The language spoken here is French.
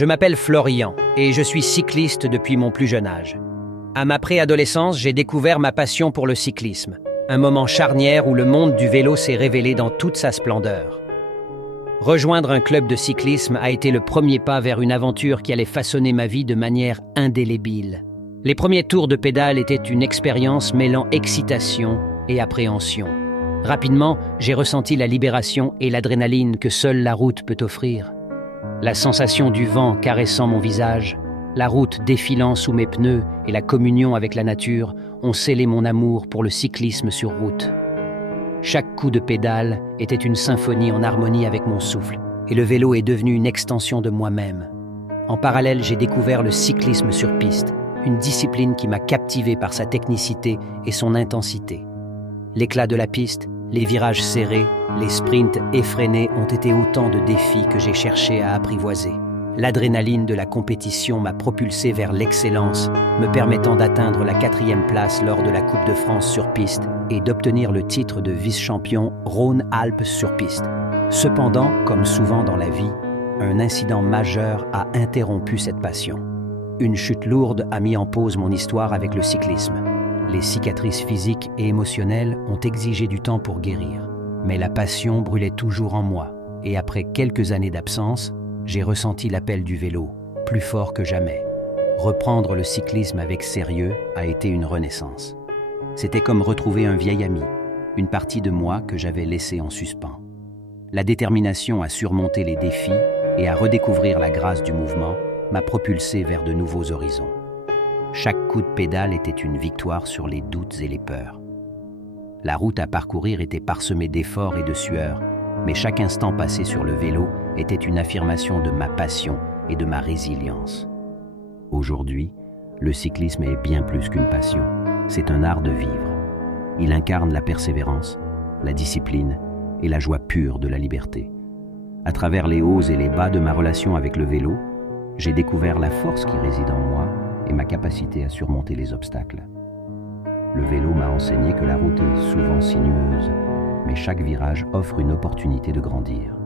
Je m'appelle Florian et je suis cycliste depuis mon plus jeune âge. À ma préadolescence, j'ai découvert ma passion pour le cyclisme, un moment charnière où le monde du vélo s'est révélé dans toute sa splendeur. Rejoindre un club de cyclisme a été le premier pas vers une aventure qui allait façonner ma vie de manière indélébile. Les premiers tours de pédale étaient une expérience mêlant excitation et appréhension. Rapidement, j'ai ressenti la libération et l'adrénaline que seule la route peut offrir. La sensation du vent caressant mon visage, la route défilant sous mes pneus et la communion avec la nature ont scellé mon amour pour le cyclisme sur route. Chaque coup de pédale était une symphonie en harmonie avec mon souffle, et le vélo est devenu une extension de moi-même. En parallèle, j'ai découvert le cyclisme sur piste, une discipline qui m'a captivé par sa technicité et son intensité. L'éclat de la piste, les virages serrés, les sprints effrénés ont été autant de défis que j'ai cherché à apprivoiser. L'adrénaline de la compétition m'a propulsé vers l'excellence, me permettant d'atteindre la 4e place lors de la Coupe de France sur piste et d'obtenir le titre de vice-champion Rhône-Alpes sur piste. Cependant, comme souvent dans la vie, un incident majeur a interrompu cette passion. Une chute lourde a mis en pause mon histoire avec le cyclisme. Les cicatrices physiques et émotionnelles ont exigé du temps pour guérir. Mais la passion brûlait toujours en moi. Et après quelques années d'absence, j'ai ressenti l'appel du vélo, plus fort que jamais. Reprendre le cyclisme avec sérieux a été une renaissance. C'était comme retrouver un vieil ami, une partie de moi que j'avais laissée en suspens. La détermination à surmonter les défis et à redécouvrir la grâce du mouvement m'a propulsé vers de nouveaux horizons. Chaque coup de pédale était une victoire sur les doutes et les peurs. La route à parcourir était parsemée d'efforts et de sueur, mais chaque instant passé sur le vélo était une affirmation de ma passion et de ma résilience. Aujourd'hui, le cyclisme est bien plus qu'une passion. C'est un art de vivre. Il incarne la persévérance, la discipline et la joie pure de la liberté. À travers les hauts et les bas de ma relation avec le vélo, j'ai découvert la force qui réside en moi et ma capacité à surmonter les obstacles. Le vélo m'a enseigné que la route est souvent sinueuse, mais chaque virage offre une opportunité de grandir.